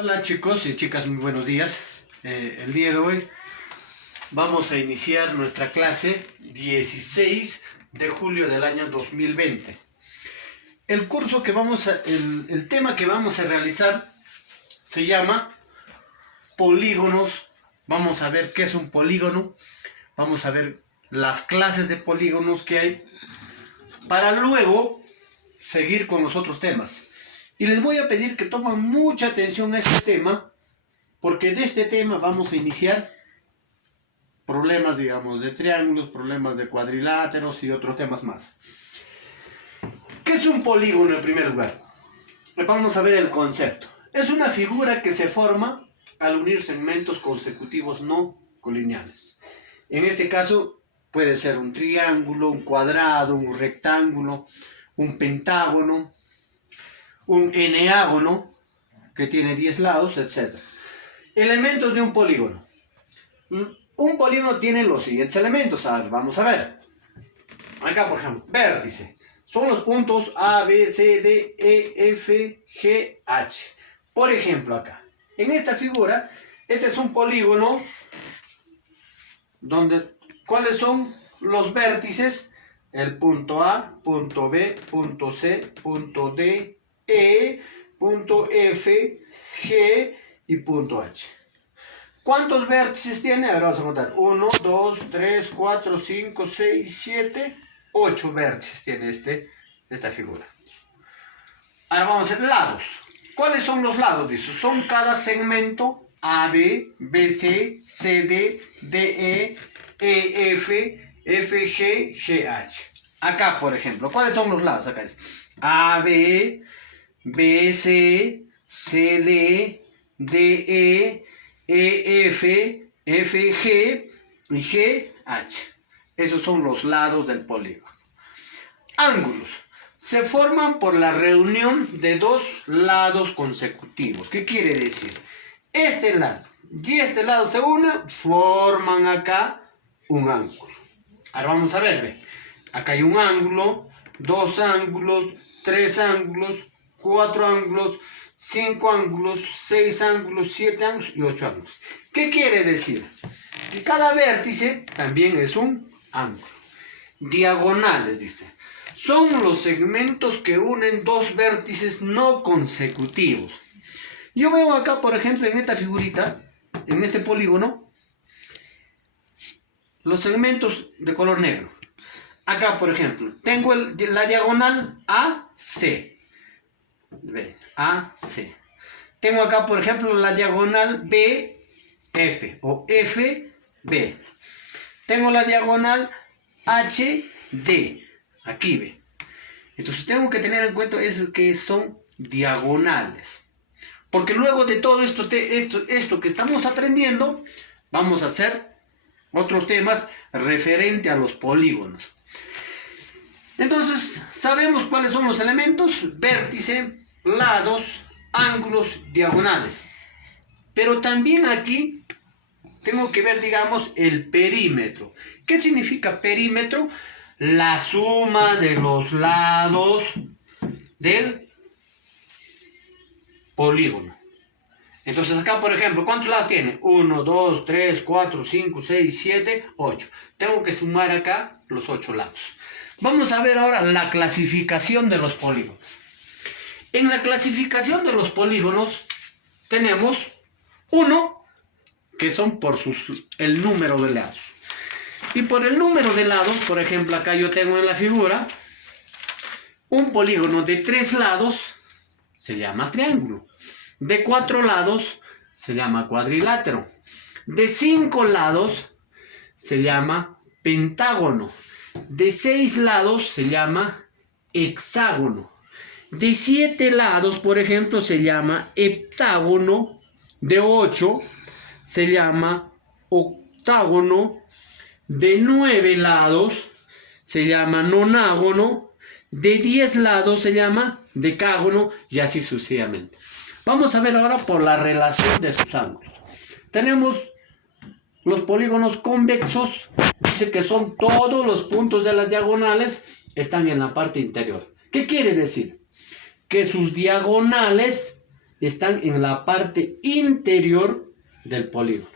Hola chicos y chicas, muy buenos días. El día de hoy vamos a iniciar nuestra clase 16 de julio del año 2020. El curso que el tema que vamos a realizar se llama polígonos. Vamos a ver qué es un polígono, vamos a ver las clases de polígonos que hay, para luego seguir con los otros temas. Y les voy a pedir que tomen mucha atención a este tema, porque de este tema vamos a iniciar problemas, digamos, de triángulos, problemas de cuadriláteros y otros temas más. ¿Qué es un polígono en primer lugar? Vamos a ver el concepto. Es una figura que se forma al unir segmentos consecutivos no colineales. En este caso puede ser un triángulo, un cuadrado, un rectángulo, un pentágono, un eneágono que tiene 10 lados, etc. Elementos de un polígono. Un polígono tiene los siguientes elementos. A ver, vamos a ver. Acá, por ejemplo, vértice. Son los puntos A, B, C, D, E, F, G, H. Por ejemplo, acá. En esta figura, este es un polígono donde, ¿cuáles son los vértices? El punto A, punto B, punto C, punto D, E, punto F, G y punto H. ¿Cuántos vértices tiene? Ahora vamos a contar. 1, 2, 3, 4, 5, 6, 7, 8 vértices tiene esta figura. Ahora vamos a hacer lados. ¿Cuáles son los lados? Dice, son cada segmento AB, BC, CD, DE, EF, FG, GH. Acá, por ejemplo, ¿cuáles son los lados? Acá es AB, BC, CD, DE, EF, FG y GH. Esos son los lados del polígono. Ángulos. Se forman por la reunión de dos lados consecutivos. ¿Qué quiere decir? Este lado y este lado se unen, forman acá un ángulo. Ahora vamos a ver, ve. Acá hay un ángulo, dos ángulos, tres ángulos, cuatro ángulos, cinco ángulos, seis ángulos, siete ángulos y ocho ángulos. ¿Qué quiere decir? Que cada vértice también es un ángulo. Diagonales, dice. Son los segmentos que unen dos vértices no consecutivos. Yo veo acá, por ejemplo, en esta figurita, en este polígono, los segmentos de color negro. Acá, por ejemplo, tengo la diagonal AC. AC. Tengo acá, por ejemplo, la diagonal BF o FB. Tengo la diagonal HD. Aquí ve. Entonces tengo que tener en cuenta que son diagonales. Porque luego de todo esto que estamos aprendiendo, vamos a hacer otros temas referente a los polígonos. Entonces, sabemos cuáles son los elementos: vértice, lados, ángulos, diagonales. Pero también aquí tengo que ver, digamos, el perímetro. ¿Qué significa perímetro? La suma de los lados del polígono. Entonces acá, por ejemplo, ¿cuántos lados tiene? 1, 2, 3, 4, 5, 6, 7, 8. Tengo que sumar acá los 8 lados. Vamos a ver ahora la clasificación de los polígonos. En la clasificación de los polígonos tenemos uno, que son por el número de lados. Y por el número de lados, por ejemplo, acá yo tengo en la figura un polígono de 3 lados, se llama triángulo. De 4 lados se llama cuadrilátero. De 5 lados se llama pentágono. De 6 lados se llama hexágono. De 7 lados, por ejemplo, se llama heptágono. De 8 se llama octágono. De 9 lados se llama nonágono. De 10 lados se llama decágono y así sucesivamente. Vamos a ver ahora por la relación de sus ángulos. Tenemos los polígonos convexos. Dice que son todos los puntos de las diagonales están en la parte interior. ¿Qué quiere decir? Que sus diagonales están en la parte interior del polígono.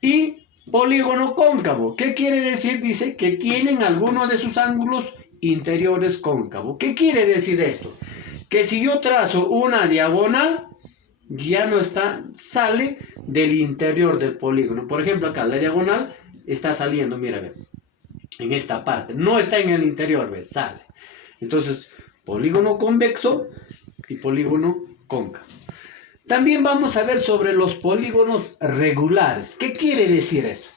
Y polígono cóncavo, ¿qué quiere decir? Dice que tienen algunos de sus ángulos interiores cóncavos. ¿Qué quiere decir esto? Que si yo trazo una diagonal, ya no sale del interior del polígono. Por ejemplo, acá la diagonal está saliendo, mira, ve, en esta parte. No está en el interior, ve, sale. Entonces, polígono convexo y polígono cóncavo. También vamos a ver sobre los polígonos regulares. ¿Qué quiere decir eso?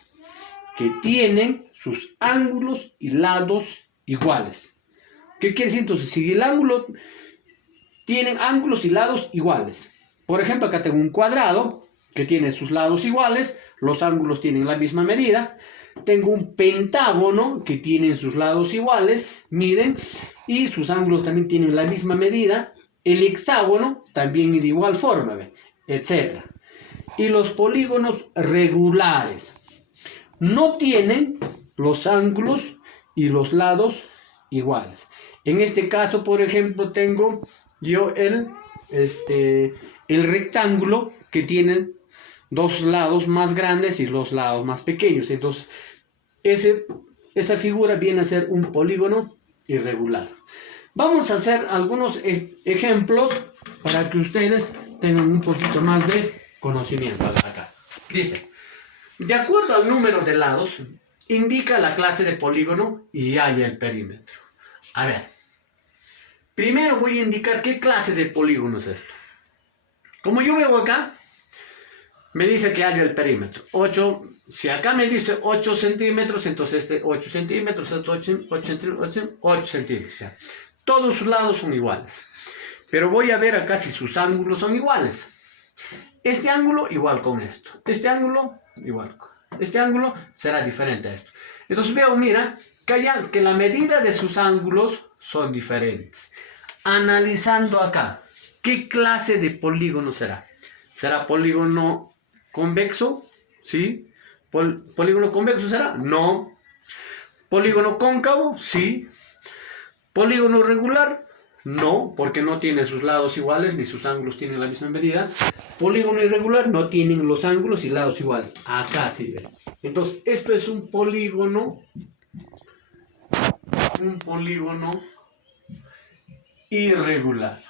Que tienen sus ángulos y lados iguales. ¿Qué quiere decir entonces? Si el ángulo tienen ángulos y lados iguales. Por ejemplo, acá tengo un cuadrado que tiene sus lados iguales, los ángulos tienen la misma medida. Tengo un pentágono que tiene sus lados iguales, miren, y sus ángulos también tienen la misma medida. El hexágono también de igual forma, etc. Y los polígonos regulares no tienen los ángulos y los lados iguales. En este caso, por ejemplo, tengo yo el rectángulo que tiene dos lados más grandes y los lados más pequeños. Entonces, esa figura viene a ser un polígono irregular. Vamos a hacer algunos ejemplos para que ustedes tengan un poquito más de conocimiento acá. Dice, de acuerdo al número de lados, indica la clase de polígono y halla el perímetro. A ver, primero voy a indicar qué clase de polígono es esto. Como yo veo acá, me dice que hallo el perímetro. 8, si acá me dice 8 centímetros, entonces 8 centímetros, 8 centímetros, 8 centímetros. O sea, todos sus lados son iguales. Pero voy a ver acá si sus ángulos son iguales. Este ángulo igual con esto. Este ángulo igual. Este ángulo será diferente a esto. Entonces veo, mira, que la medida de sus ángulos son diferentes. Analizando acá, ¿qué clase de polígono será? ¿Será polígono convexo? ¿Sí? ¿Polígono convexo será? No. ¿Polígono cóncavo? Sí. ¿Polígono regular? No, porque no tiene sus lados iguales ni sus ángulos tienen la misma medida. Polígono irregular no tienen los ángulos y lados iguales. Acá sí ven. Entonces, esto es un polígono irregular.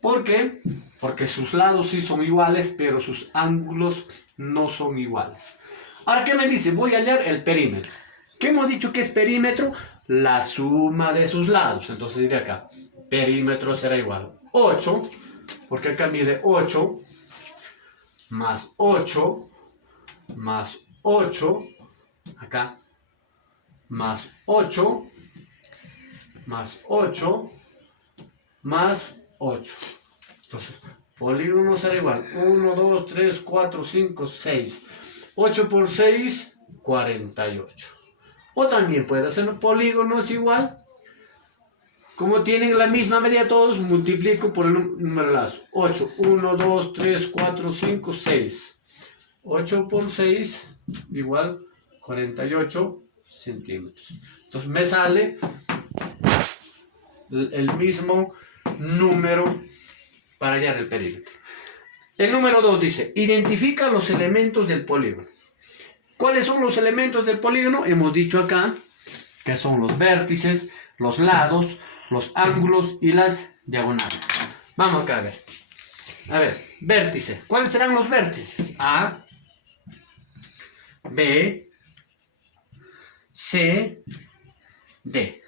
¿Por qué? Porque sus lados sí son iguales, pero sus ángulos no son iguales. Ahora, ¿qué me dice? Voy a hallar el perímetro. ¿Qué hemos dicho que es perímetro? La suma de sus lados. Entonces diré acá, perímetro será igual 8, porque acá mide 8, más 8, más 8, acá, más 8, más 8, más 8. Entonces, polígono será igual 1, 2, 3, 4, 5, 6. 8 por 6, 48. O también puede ser polígono es igual. Como tienen la misma medida todos, multiplico por el número de lados. 8, 1, 2, 3, 4, 5, 6. 8 por 6 igual 48 centímetros. Entonces me sale el mismo número para hallar el perímetro. El número 2 dice, identifica los elementos del polígono. ¿Cuáles son los elementos del polígono? Hemos dicho acá que son los vértices, los lados, los ángulos y las diagonales. Vamos acá a ver. A ver, vértice. ¿Cuáles serán los vértices? A, B, C, D.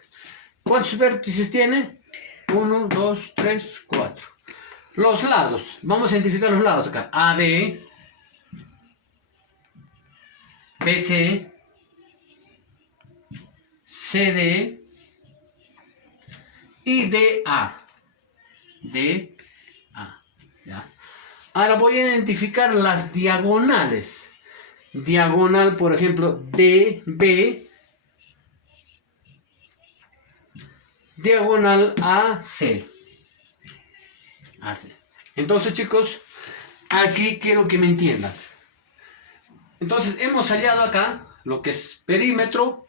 ¿Cuántos vértices tiene? 1, 2, 3, 4. Los lados. Vamos a identificar los lados acá. AB, BC, CD y DA. ¿Ya? Ahora voy a identificar las diagonales. Diagonal, por ejemplo, DB. Diagonal AC. Entonces, chicos, aquí quiero que me entiendan. Entonces, hemos hallado acá lo que es perímetro,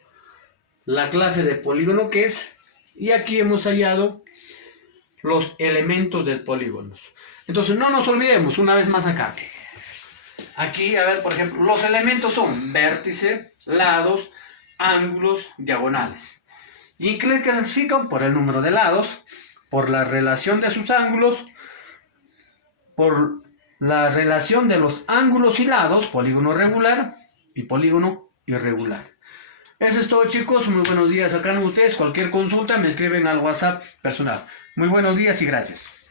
la clase de polígono que es, y aquí hemos hallado los elementos del polígono. Entonces no nos olvidemos, una vez más acá. Aquí, a ver, por ejemplo, los elementos son vértice, lados, ángulos, diagonales. ¿Y en qué le clasifican? Por el número de lados, por la relación de sus ángulos, por la relación de los ángulos y lados, polígono regular y polígono irregular. Eso es todo, chicos. Muy buenos días. Acá ustedes, cualquier consulta me escriben al WhatsApp personal. Muy buenos días y gracias.